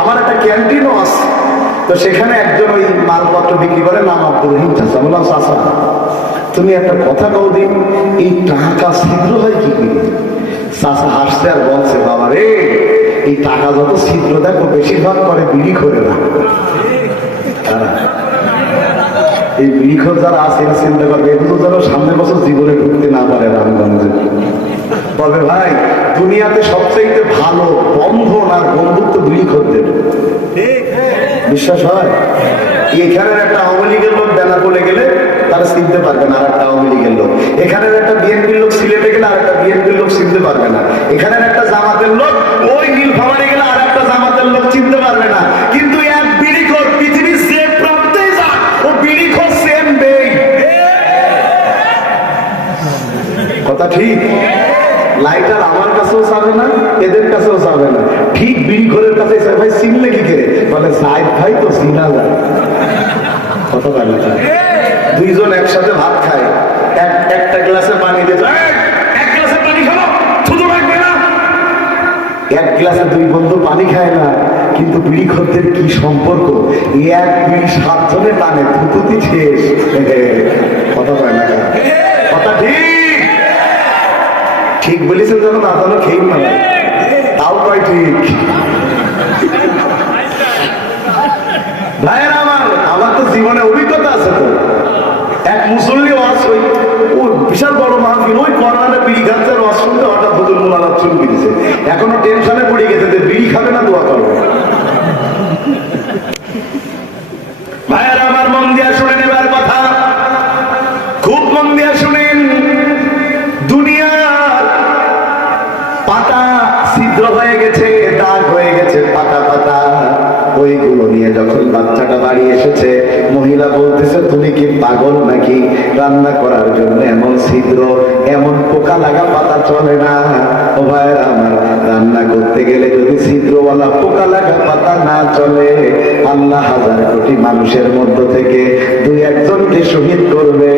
আমার একটা ক্যান্টিনও আছে, তো সেখানে একজন ওই মালপত্র বিক্রি করে, নাম আব্দুর রহিম চাচা। বললাম চাচা তুমি একটা কথা কও দিন, এই টাকা ছিদ্র হয় কি করে? চাচা হাসছে আর বলছে, বাবা রে এই টাকা যত ছিদ্র দেখো বেশিরভাগ করে বিড়ি করে না। এই বিড়ি খোর যারা আছে চিন্তা করবে এগুলো যেন সামনের বছর জীবনে ঢুকতে না পারে রামগঞ্জে। বলবে ভাই দুনিয়াতে সবচেয়ে ভালো বন্ধন আর বন্ধুত্ব বিড়ি খোরদের। বিশ্বাস হয়? এখানের একটা আওয়ামী লীগের লোক বেনাপোলে গেলে তারা চিনতে পারবে না আর একটা আওয়ামী লীগের লোক, এখানের একটা বিএনপির লোক সিলেটে গেলে আর একটা বিএনপির লোক চিনতে পারবে না, এখানের একটা জামাতের লোক ওই নীলফামারী গেলে আর একটা জামাতের লোক চিনতে পারবে না। কিন্তু এক বিড়ি খোর পৃথিবীর যে প্রান্তে যাক ও বিড়ি খোর সেম বেই। কথা ঠিক? লাইটার আমার কাছেও যাবে না, এদের কাছেও যাবে না, ঠিক বিড়ি খোরের কাছে। ভাই চিনলে কি করে? বলে সাইদ ভাই তো চিনা যায়। কত ভালো। দুইজন একসাথে ভাত খায়, একটা গ্লাসে পানি দিয়ে এক গ্লাসে পানি খাবো শুধু রাখবে না, এক গ্লাসে দুই বন্ধু পানি খায় না। কিন্তু বিড়ি খোরদের কি সম্পর্ক, এক বিড়ি 7 জনে টানে, থুতুতি শেষ। কথা হয় না? কথা ঠিক? ঠিক বলেছেন যখন আপনারা খেয়ে না, তাও কয় ঠিক। ভাইয়ের আমার তো জীবনে অভিজ্ঞতা আছে। তো এক মুসল্লি ওয়াজ, ও বিশাল বড় মাহফিল, ওই কর্নারে বিড়ি খাচ্ছে, ওয়াজ শুনতে হঠাৎ হুজুর মোলানা চুল দিয়েছে। এখনো টেনশনে পড়ে গেছে যে বিড়ি খাবে না দোয়া করবে। ভাইয়ের আমার মন দিয়া শুনে নেবার কথা, খুব মন দিয়া শুনেন। দুনিয়ার পাতা ছিদ্র হয়ে গেছে, দাগ হয়ে গেছে, পাতা পাতা। ওইগুলো নিয়ে যখন বাচ্চাটা বাড়ি এসেছে, মহিলা বলতেছে তুমি কি পাগল নাকি? রান্না করার জন্য এমন ছিদ্র, এমন পোকা লাগা পাতা চলে না। ও ভাইয়ের আমার, রান্না করতে গেলে যদি ছিদ্রওয়ালা পোকা লাগা পাতা না চলে, আল্লাহ 1000 কোটি মানুষের মধ্য থেকে 2-1 জনকে শহীদ করবে।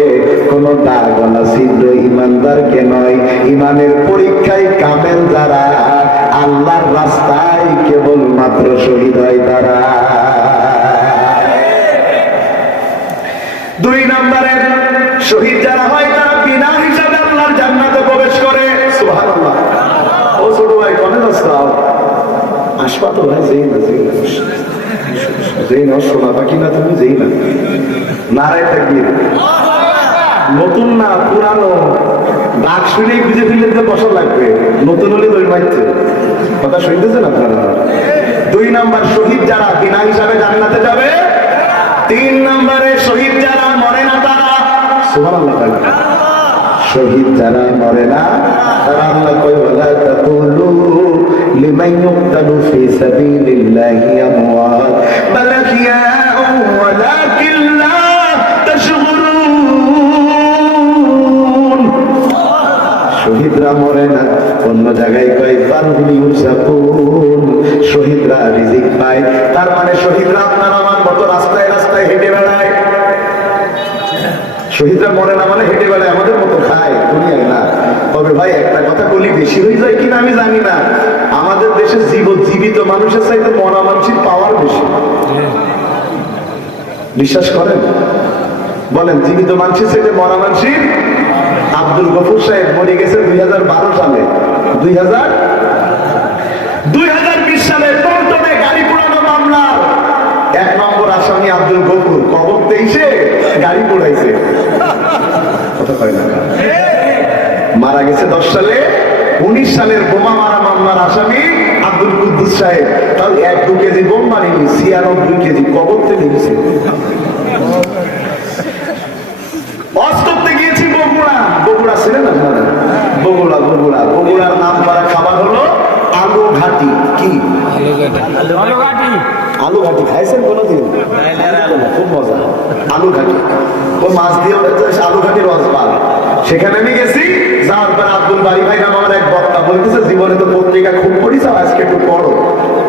কোন দাগওয়ালা ছিদ্র ইমানদারকে নয়। ইমানের পরীক্ষায় কামেল যারা, আল্লাহর রাস্তায় কেবল মাত্র শহীদ হয় তারা। 2 নম্বরে শহীদ যারা হয় তারা বিনা হিসাবে আল্লাহর জান্নাতে প্রবেশ করে। সুবহানাল্লাহ। ও ছোট ভাই কোনে যাচ্ছ? আসবা তো ভাই, যেই না যেই না শোনা বাকি না, তুমি যেই না নারায় তাকবীর। নতুন না পুরানো, ডাক শুনেই বুঝে ফেলতে বসা লাগবে, নতুন হলে দই মারছে। কথা শুনতেছেন আপনারা? 2 নম্বর শহীদ যারা বিনা হিসাবে জান্নাতে যাবে। 3 নম্বরে শহীদ যারা মরে না তারা। সুবহানাল্লাহ। শহীদ যারা মরে না তারা, আল্লাহ কয় ওয়ালা তাকুলু লিমান ইউকতালু ফি সাবিলিল্লাহি আমওয়াত বাল আহইয়াউ ওয়ালাকিন লা তাশউরুন। শহীদরা মরে না, অন্য জায়গায় কয় বারহুম ইউসাকুন, শহীদরা রিজিক পায়। তার মানে শহীদরা আপনার আমার মতো রাস্তায় রাস্তায় হেঁটে বেড়ায়। শহীদরা মরে না মানে হেঁটে বেড়ায়, আমাদের মতো খায়, দুনিয়ায় না। তবে ভাই একটা কথা বলি, বেশি হয়ে যায় কিনা আমি জানি না, আমাদের দেশে জীবিত মানুষের চাইতে মরা মানুষের পাওয়ার বেশি। বিশ্বাস করেন? বলেন, জীবিত মানুষের চাইতে মরা মানুষের। আব্দুল গফুর সাহেব মরে গেছে 2012 সালে। 2020 সালে পল্টনে গাড়ি পোড়ানো মামলা 1 নম্বর আসামি আব্দুল গফুর, কবর 23-এ গাড়ি পোড়াইছে। কথা কয় না? মারা গেছে 10 সালে। 19 সালের বোমা মারা মামলার আসামি আব্দুল কুদ্দুস সাহেব, তাহলে 1-2 কেজি বোম মারিনি, 96 কেজি কবর থেকে গেছে। গিয়েছি বগুড়া ছিলেন আপনারা? বগুড়ার নাম করা খাবার হলো আলু ঘাটি। কি আলু ঘাটি খাইছেন কোনোদিন? খুব মজা। আলু ঘাটি, ও মাছ দিয়ে আলু ঘাটির রসবাল। সেখানে আমি গেছি, যাওয়ার পর আব্দুল বাড়ি ভাই নাম আমার এক বক্তা বলতেছে, জীবনে তো পত্রিকা খুব পড়িস, আজকে একটু পড়ো।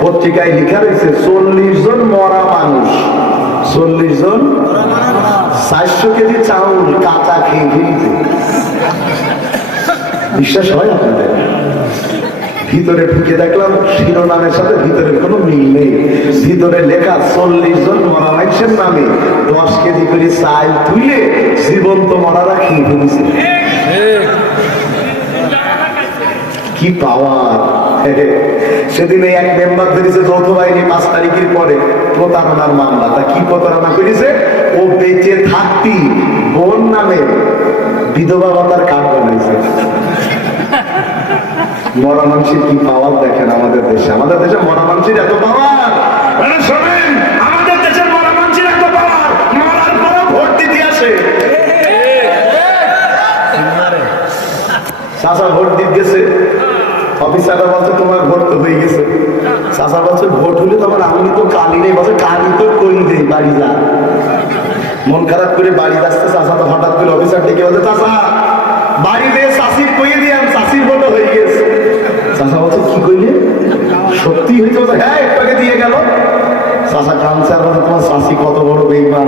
পত্রিকায় লেখা রয়েছে 40 জন মরা মানুষ, 40 জন 400 কেজি চাউল কাঁচা খেয়ে ফেলছে। বিশ্বাস হয় আপনাদের? ভিতরে ঢুকে দেখলাম শিরোনামের সাথে ভিতরে কোনো মিল নেই। ভিতরে লেখা 40 জন মরা মানুষের নামে 10 কেজি করে চাল তুলে জীবন্ত মরারা খেয়ে ফেলেছে। কি পাওয়ার! সেদিন এক মেম্বার ধরেছে যৌথ বাহিনী 5 তারিখের পরে প্রতারণার মামলা। তা কি প্রতারণা করেছে? ও বেঁচে থাকতি বোন নামে বিধবা ভাতার কার্ড বানাইছে। মরা মানুষের কি পাওয়ার দেখেন আমাদের দেশে। আমাদের দেশে মরা মানুষের এত পাওয়ার, শোনেন আমাদের দেশের মরা মানুষের এত পাওয়ার, মরার পরে ভোট দিতে আসে। চাচা ভোট দিতে গেছে, অফিসাররা বলছে তোমার ভোট তো হয়ে গেছে। চাচা বলছে ভোট হলে তোমার আমি তো কালি নেই, বলছে কালি তো কই দেই, বাড়ি যা। মন খারাপ করে বাড়ি যাচ্ছে চাচা, তো হঠাৎ করে অফিসার ডেকে বলছে চাচা বাড়ি দিয়ে চাষির কইয়ে দিয়ে চাষির ভোট হয়ে গেছে। চাচা বলছে কি কইলে? সত্যি হয়েছে? বলছে হ্যাঁ একটু আগে দিয়ে গেল। চাচা কাঁদছে আর বলছে তোমার চাষি কত বড় বেইমান,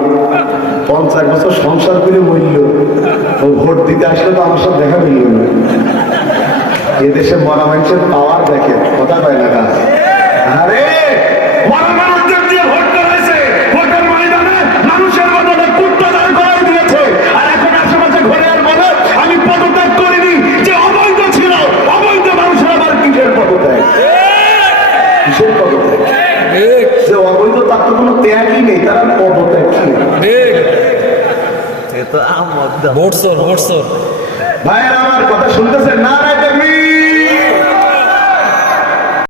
50 বছর সংসার করে মরল, ও ভোট দিতে আসলে তো আমার সাথে দেখা মিলল না। এদেশে মরা মানুষের পাওয়ার দেখেন, কথা কয় না কাজ। আরে মরা মানুষদের দিয়ে ভোট করাইছে, ভোটের ময়দানে মানুষের মধ্যে কুত্তা দাঁড় করাই দিয়েছে। আর এখন আশেপাশে ঘরে আর বলে আমি পদত্যাগ করিনি, যে অবৈধ ছিল। অবৈধ মানুষের আবার কিসের পদত্যাগ? কিসের পদত্যাগ? যে অবৈধ তার তো কোনো ত্যাগই নেই, তার পদত্যাগ কি? ভাইয়ের আমার কথা শুনতেছেন না?